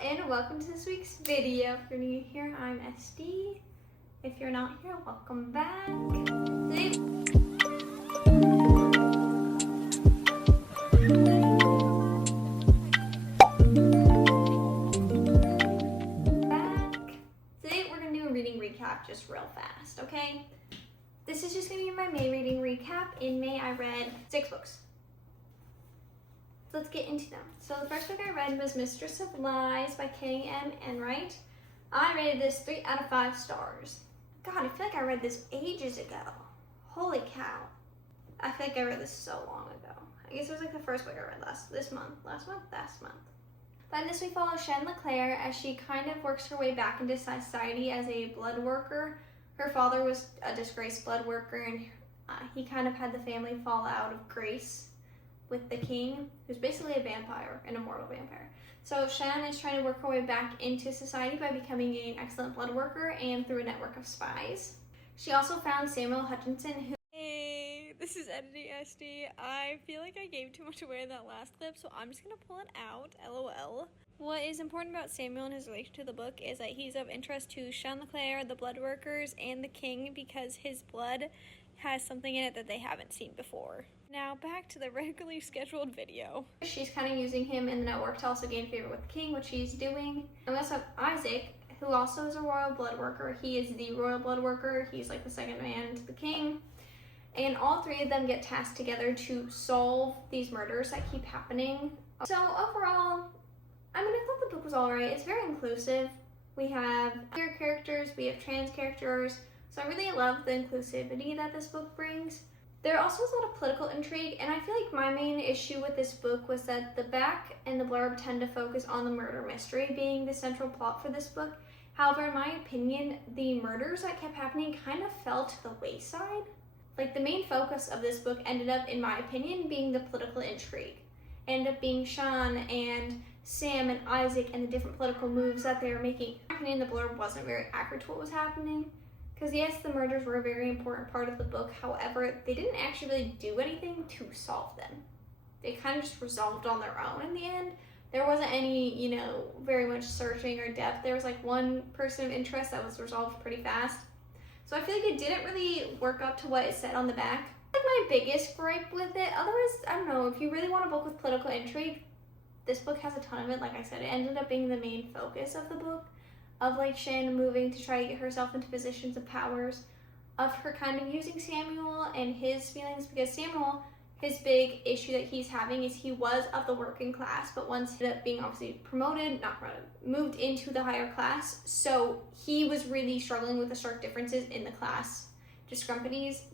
and welcome to this week's video. If you're new here, I'm SD. If you're not here, welcome back. Today, we're going to do a reading recap just real fast, okay? This is just going to be my May reading recap. In May, I read 6 books. Let's get into them. So the first book I read was Mistress of Lies by K.M. Enright. I rated this 3 out of 5 stars. God, I feel like I read this ages ago. Holy cow. I feel like I read this so long ago. I guess it was like the first book I read last month. But this we follow Shen LeClaire as she kind of works her way back into society as a blood worker. Her father was a disgraced blood worker, and he kind of had the family fall out of grace with the king, who's basically a vampire, an immortal vampire. So Shen is trying to work her way back into society by becoming an excellent blood worker and through a network of spies. She also found Samuel Hutchinson, who... Hey, this is Editing SD. I feel like I gave too much away in that last clip, so I'm just gonna pull it out, LOL. What is important about Samuel and his relation to the book is that he's of interest to Shen LeClaire, the blood workers, and the king because his blood has something in it that they haven't seen before. Now back to the regularly scheduled video. She's kind of using him in the network to also gain favor with the king, which she's doing. And we also have Isaac, who also is a royal blood worker. He is the royal blood worker. He's like the second man to the king. And all 3 of them get tasked together to solve these murders that keep happening. So overall, I thought the book was alright. It's very inclusive. We have queer characters, we have trans characters. So I really love the inclusivity that this book brings. There also is a lot of political intrigue, and I feel like my main issue with this book was that the back and the blurb tend to focus on the murder mystery being the central plot for this book. However, in my opinion, the murders that kept happening kind of fell to the wayside. Like, the main focus of this book ended up, in my opinion, being the political intrigue. It ended up being Sean and Sam and Isaac and the different political moves that they were making. In my opinion, the blurb wasn't very accurate to what was happening. Because yes, the murders were a very important part of the book. However, they didn't actually really do anything to solve them. They kind of just resolved on their own in the end. There wasn't any, very much searching or depth. There was like one person of interest that was resolved pretty fast. So I feel like it didn't really work up to what it said on the back. Like my biggest gripe with it. Otherwise, I don't know, if you really want a book with political intrigue, this book has a ton of it. Like I said, it ended up being the main focus of the book. Of like Shen moving to try to get herself into positions of powers, of her kind of using Samuel and his feelings, because Samuel, his big issue that he's having is he was of the working class, but once he ended up being obviously moved into the higher class, so he was really struggling with the stark differences in the class discrepancies,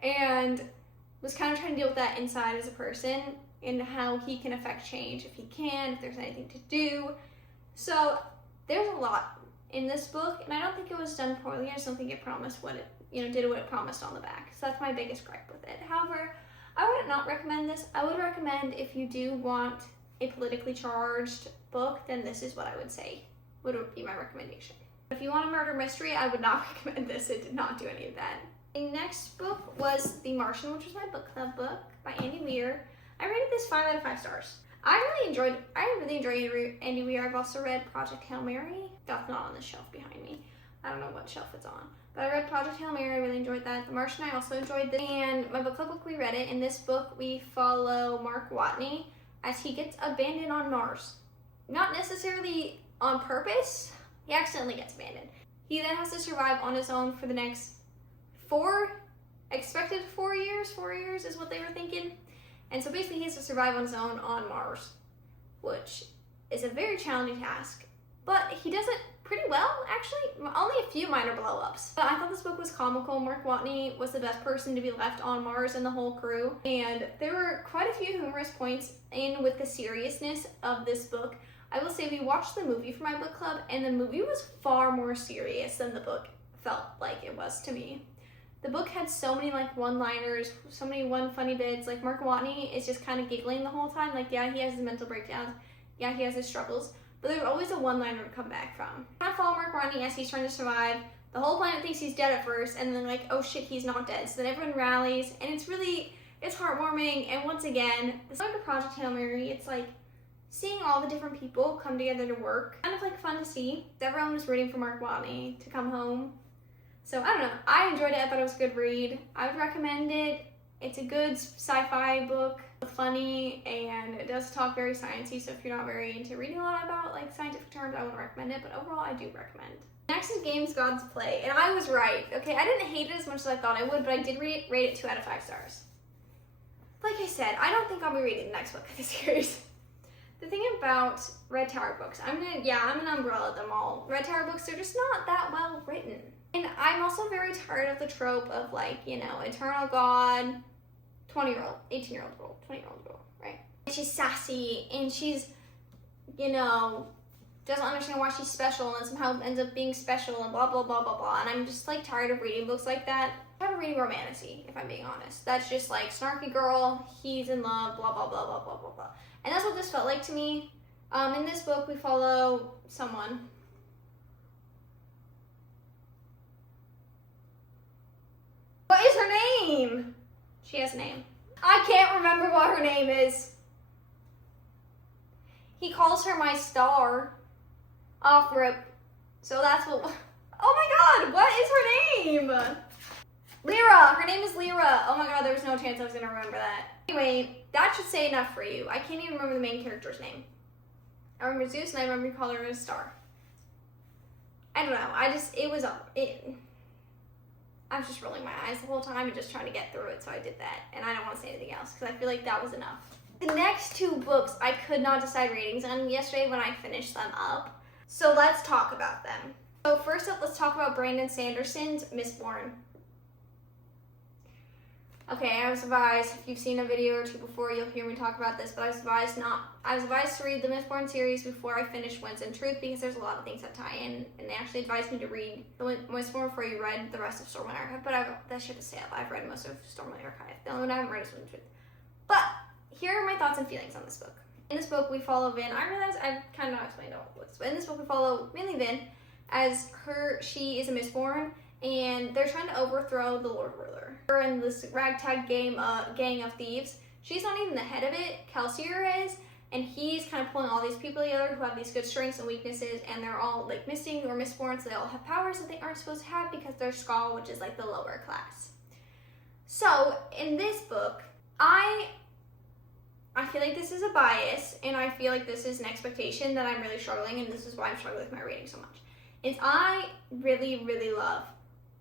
and was kind of trying to deal with that inside as a person, and how he can affect change if he can, if there's anything to do. So there's a lot in this book, and I don't think it was done poorly. I just don't think it promised what it, did what it promised on the back. So that's my biggest gripe with it. However, I would not recommend this. I would recommend if you do want a politically charged book, then this is what I would say would be my recommendation. If you want a murder mystery, I would not recommend this. It did not do any of that. The next book was The Martian, which was my book club book by Andy Weir. I rated this 5 out of 5 stars. I really enjoyed Andy Weir. I've also read Project Hail Mary. That's not on the shelf behind me. I don't know what shelf it's on. But I read Project Hail Mary. I really enjoyed that. The Martian, I also enjoyed this. And my book club book, we read it. In this book, we follow Mark Watney as he gets abandoned on Mars. Not necessarily on purpose. He accidentally gets abandoned. He then has to survive on his own for the next 4 years. 4 years is what they were thinking. And so basically he has to survive on his own on Mars, which is a very challenging task. But he does it pretty well, actually. Only a few minor blow-ups. But I thought this book was comical. Mark Watney was the best person to be left on Mars in the whole crew. And there were quite a few humorous points in with the seriousness of this book. I will say we watched the movie for my book club, and the movie was far more serious than the book felt like it was to me. The book had so many one-liners, so many funny bits. Like Mark Watney is just kind of giggling the whole time. Like, yeah, he has his mental breakdowns. Yeah, he has his struggles. But there's always a one-liner to come back from. I follow Mark Watney as he's trying to survive. The whole planet thinks he's dead at first, and then oh shit, he's not dead. So then everyone rallies, and it's It's heartwarming, and once again, the start of Project Hail Mary, it's like seeing all the different people come together to work. Kind of like fun to see. Everyone was rooting for Mark Watney to come home. So I don't know, I enjoyed it. I thought it was a good read. I would recommend it. It's a good sci-fi book, funny, and it does talk very sciencey, so if you're not very into reading a lot about like scientific terms, I wouldn't recommend it, but overall I do recommend. Next is Games Gods Play, and I was right. Okay, I didn't hate it as much as I thought I would, but I did rate it 2 out of 5 stars. Like I said, I don't think I'll be reading the next book of the series. The thing about Red Tower books, I'm gonna umbrella them all. Red Tower books, they're just not that well written. And I'm also very tired of the trope of like, you know, eternal god, 20-year-old, 18-year-old girl, 20-year-old girl, right? And she's sassy, and she's, you know, doesn't understand why she's special, and somehow ends up being special, and blah, blah, blah, blah, blah. And I'm just like tired of reading books like that. I'm tired of reading romantasy, if I'm being honest. That's just like snarky girl, he's in love, blah, blah, blah, blah, blah, blah, blah. And that's what this felt like to me. In this book, we follow someone. What is her name? She has a name. I can't remember what her name is. He calls her my star. Off rip. So that's what. Oh my god, what is her name? Lyra. Her name is Lyra. Oh my god, there was no chance I was gonna remember that. Anyway, that should say enough for you. I can't even remember the main character's name. I remember Zeus, and I remember you call her a star. I don't know. I was just rolling my eyes the whole time and just trying to get through it, so I did that. And I don't want to say anything else because I feel like that was enough. The next 2 books, I could not decide ratings on yesterday when I finished them up. So let's talk about them. So first up, let's talk about Brandon Sanderson's Mistborn. Okay, I was advised, if you've seen a video or 2 before, you'll hear me talk about this, but I was advised to read the Mistborn series before I finished Winds and Truth because there's a lot of things that tie in, and they actually advised me to read the Mistborn before you read the rest of Stormlight Archive, but that ship is sailed. I've read most of Stormlight Archive. The only one I haven't read is Winds and Truth. But here are my thoughts and feelings on this book. In this book, we follow Vin. I realize I've kind of not explained all the books, but in this book, we follow mainly Vin as she is a Mistborn, and they're trying to overthrow the Lord Ruler. Her and this ragtag gang of thieves. She's not even the head of it. Kelsier is, and he's kind of pulling all these people together who have these good strengths and weaknesses, and they're all like missing or Mistborn, so they all have powers that they aren't supposed to have because they're Skald, which is like the lower class. So in this book, I feel like this is a bias, and I feel like this is an expectation that I'm really struggling, and this is why I'm struggling with my rating so much. Is I really, really love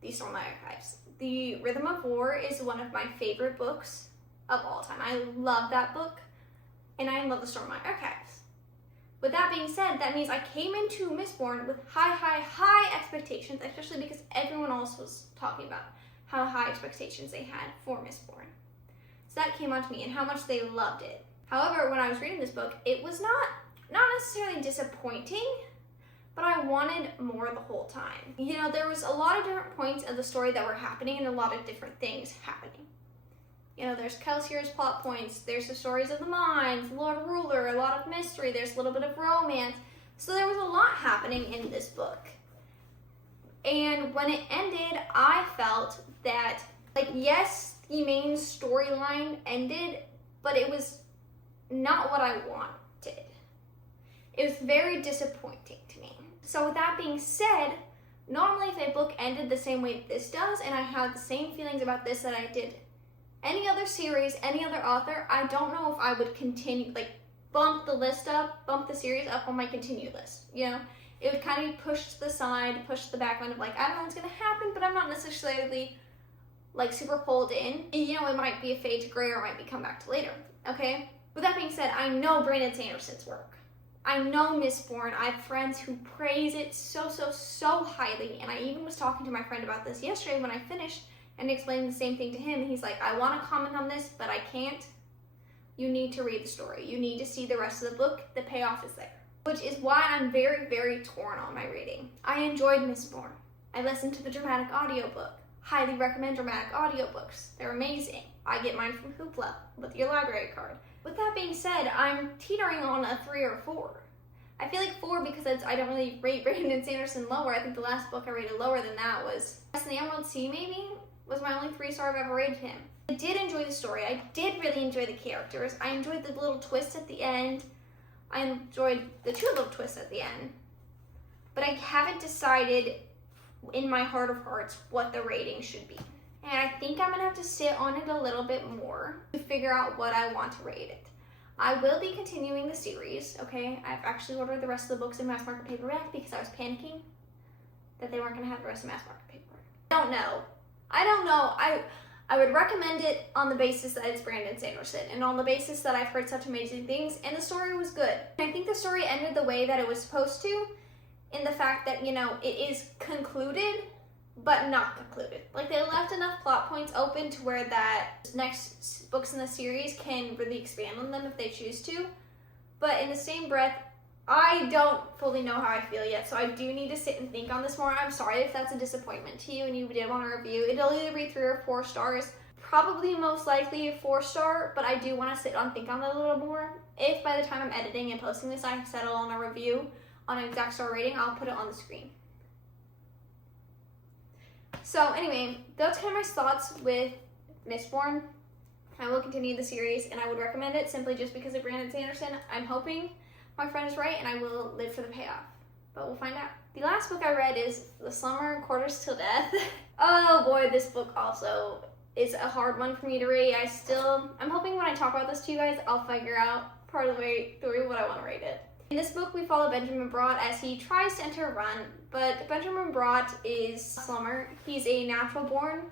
the Stormlight Archives. The Rhythm of War is one of my favorite books of all time. I love that book, and I love the Stormlight Archives. With that being said, that means I came into Mistborn with high expectations, especially because everyone else was talking about how high expectations they had for Mistborn. So that came onto me and how much they loved it. However, when I was reading this book, it was not necessarily disappointing, but I wanted more the whole time. You know, there was a lot of different points of the story that were happening and a lot of different things happening. You know, there's Kelsier's plot points, there's the stories of the mines, Lord Ruler, a lot of mystery, there's a little bit of romance. So there was a lot happening in this book. And when it ended, I felt that, like, yes, the main storyline ended, but it was not what I wanted. It was very disappointing to me. So with that being said, normally if a book ended the same way this does, and I had the same feelings about this that I did any other series, any other author, I don't know if I would continue, like, bump the series up on my continue list, you know? It would kind of push to the side, push to the background of like, I don't know what's gonna happen, but I'm not necessarily like super pulled in. You know, it might be a fade to gray or it might be come back to later, okay? With that being said, I know Brandon Sanderson's work. I know Mistborn. I have friends who praise it so highly, and I even was talking to my friend about this yesterday when I finished and explained the same thing to him. He's like, I want to comment on this, but I can't. You need to read the story. You need to see the rest of the book. The payoff is there. Which is why I'm very torn on my reading. I enjoyed Mistborn. I listened to the dramatic audiobook. Highly recommend dramatic audiobooks. They're amazing. I get mine from Hoopla with your library card. With that being said, I'm teetering on a 3 or 4. I feel like 4 because I don't really rate Brandon Sanderson lower. I think the last book I rated lower than that was West in the Emerald Sea, maybe? was my only 3-star I've ever rated him. I did enjoy the story. I did really enjoy the characters. I enjoyed the little twists at the end. I enjoyed the 2 little twists at the end. But I haven't decided in my heart of hearts what the rating should be. And I think I'm gonna have to sit on it a little bit more to figure out what I want to rate it. I will be continuing the series, okay? I've actually ordered the rest of the books in mass market paperback because I was panicking that they weren't gonna have the rest of mass market paperback. I don't know. I would recommend it on the basis that it's Brandon Sanderson and on the basis that I've heard such amazing things and the story was good. I think the story ended the way that it was supposed to, in the fact that, you know, it is concluded, but not concluded. Like, they left enough plot points open to where that next books in the series can really expand on them if they choose to. But in the same breath, I don't fully know how I feel yet, so I do need to sit and think on this more. I'm sorry if that's a disappointment to you and you did want to review. It'll either be 3 or 4 stars. Probably most likely a 4-star, but I do want to sit and think on it a little more. If by the time I'm editing and posting this, I settle on a review on an exact star rating, I'll put it on the screen. So anyway, those kind of my thoughts with Mistborn. I will continue the series, and I would recommend it simply just because of Brandon Sanderson. I'm hoping my friend is right, and I will live for the payoff. But we'll find out. The last book I read is The Slumber Quarters Till Death. Oh boy, this book also is a hard one for me to rate. I'm hoping when I talk about this to you guys, I'll figure out part of the way through what I want to rate it. In this book, we follow Benjamin Bratt as he tries to enter a run, but Benjamin Bratt is a slumber. He's a natural-born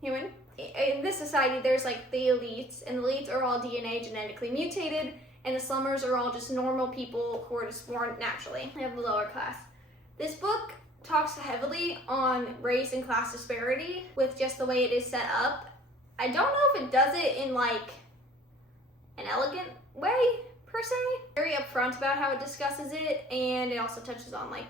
human. In this society, there's like the elites, and the elites are all DNA genetically mutated, and the slummers are all just normal people who are just born naturally. They have the lower class. This book talks heavily on race and class disparity with just the way it is set up. I don't know if it does it in like an elegant way, per se. Very upfront about how it discusses it, and it also touches on like,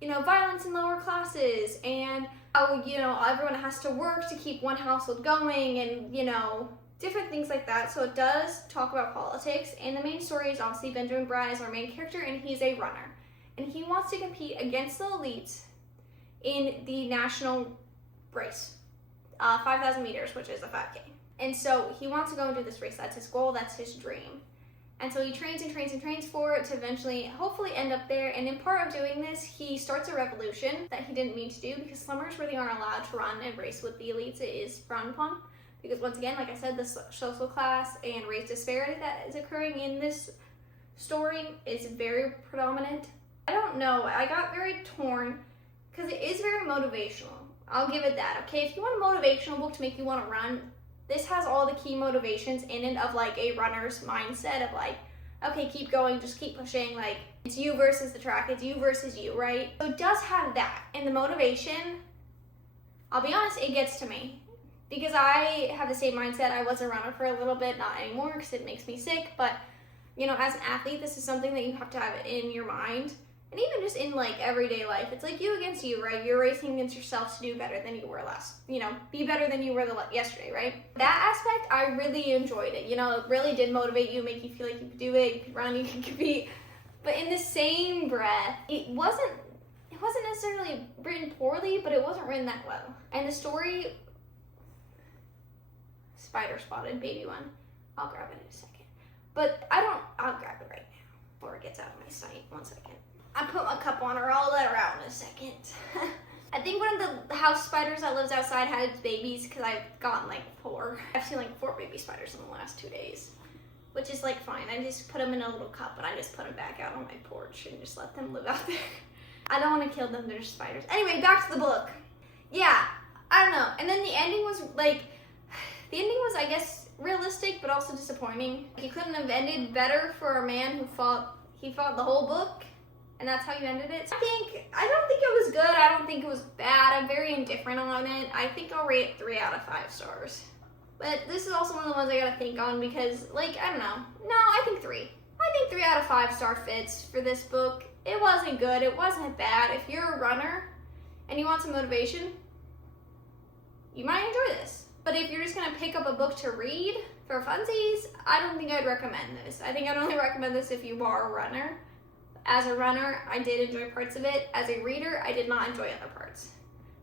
you know, violence in lower classes and how, you know, everyone has to work to keep one household going and, you know, different things like that. So it does talk about politics, and the main story is obviously Benjamin Bratt is our main character, and he's a runner. And he wants to compete against the elites in the national race, 5,000 meters, which is a 5K. And so he wants to go and do this race. That's his goal, that's his dream. And so he trains and trains and trains for it to eventually, hopefully end up there. And in part of doing this, he starts a revolution that he didn't mean to do because slummers really aren't allowed to run and race with the elites. It is frowned upon. Because once again, like I said, the social class and race disparity that is occurring in this story is very predominant. I don't know, I got very torn because it is very motivational. I'll give it that, okay? If you want a motivational book to make you want to run, this has all the key motivations in it of like a runner's mindset of like, okay, keep going, just keep pushing, like it's you versus the track, it's you versus you, right? So it does have that, and the motivation, I'll be honest, it gets to me. Because I have the same mindset. I was a runner for a little bit, not anymore because it makes me sick, but you know, as an athlete, this is something that you have to have in your mind. And even just in like everyday life, it's like you against you, right? You're racing against yourself to do better than you were be better than you were yesterday, right? That aspect, I really enjoyed it. You know, it really did motivate you, make you feel like you could do it, you could run, you could compete. But in the same breath, it wasn't necessarily written poorly, but it wasn't written that well. And the story, spider spotted, baby one. I'll grab it in a second. But I'll grab it right now before it gets out of my sight. 1 second. I put my cup on her, I'll let her out in a second. I think one of the house spiders that lives outside had its babies because I've gotten like 4. I've seen like 4 baby spiders in the last 2 days, which is like fine. I just put them in a little cup and I just put them back out on my porch and just let them live out there. I don't want to kill them, they're just spiders. Anyway, back to the book. Yeah, I don't know. And then the ending was like, I guess, realistic, but also disappointing. He couldn't have ended better for a man who fought the whole book, and that's how you ended it. I don't think it was good. I don't think it was bad. I'm very indifferent on it. I think I'll rate it 3 out of 5 stars. But this is also one of the ones I gotta think on because, like, I don't know. No, I think 3. I think 3 out of 5 star fits for this book. It wasn't good. It wasn't bad. If you're a runner and you want some motivation, you might enjoy this. But if you're just gonna pick up a book to read for funsies, I don't think I'd recommend this. I think I'd only recommend this if you are a runner. As a runner, I did enjoy parts of it. As a reader, I did not enjoy other parts.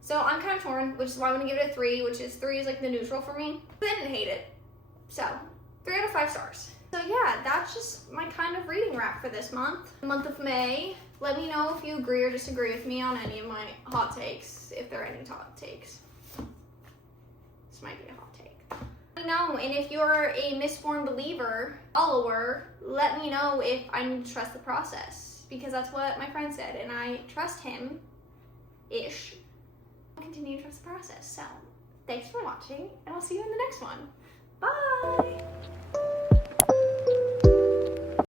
So I'm kind of torn, which is why I'm gonna give it a 3, which is 3 is like the neutral for me. But I didn't hate it. So 3 out of 5 stars. So yeah, that's just my kind of reading wrap for this month. The month of May. Let me know if you agree or disagree with me on any of my hot takes, if there are any hot takes. This might be a hot take. Let me know, and if you're a misformed believer, follower, let me know if I need to trust the process, because that's what my friend said, and I trust him-ish. I'll continue to trust the process. So, thanks for watching, and I'll see you in the next one. Bye!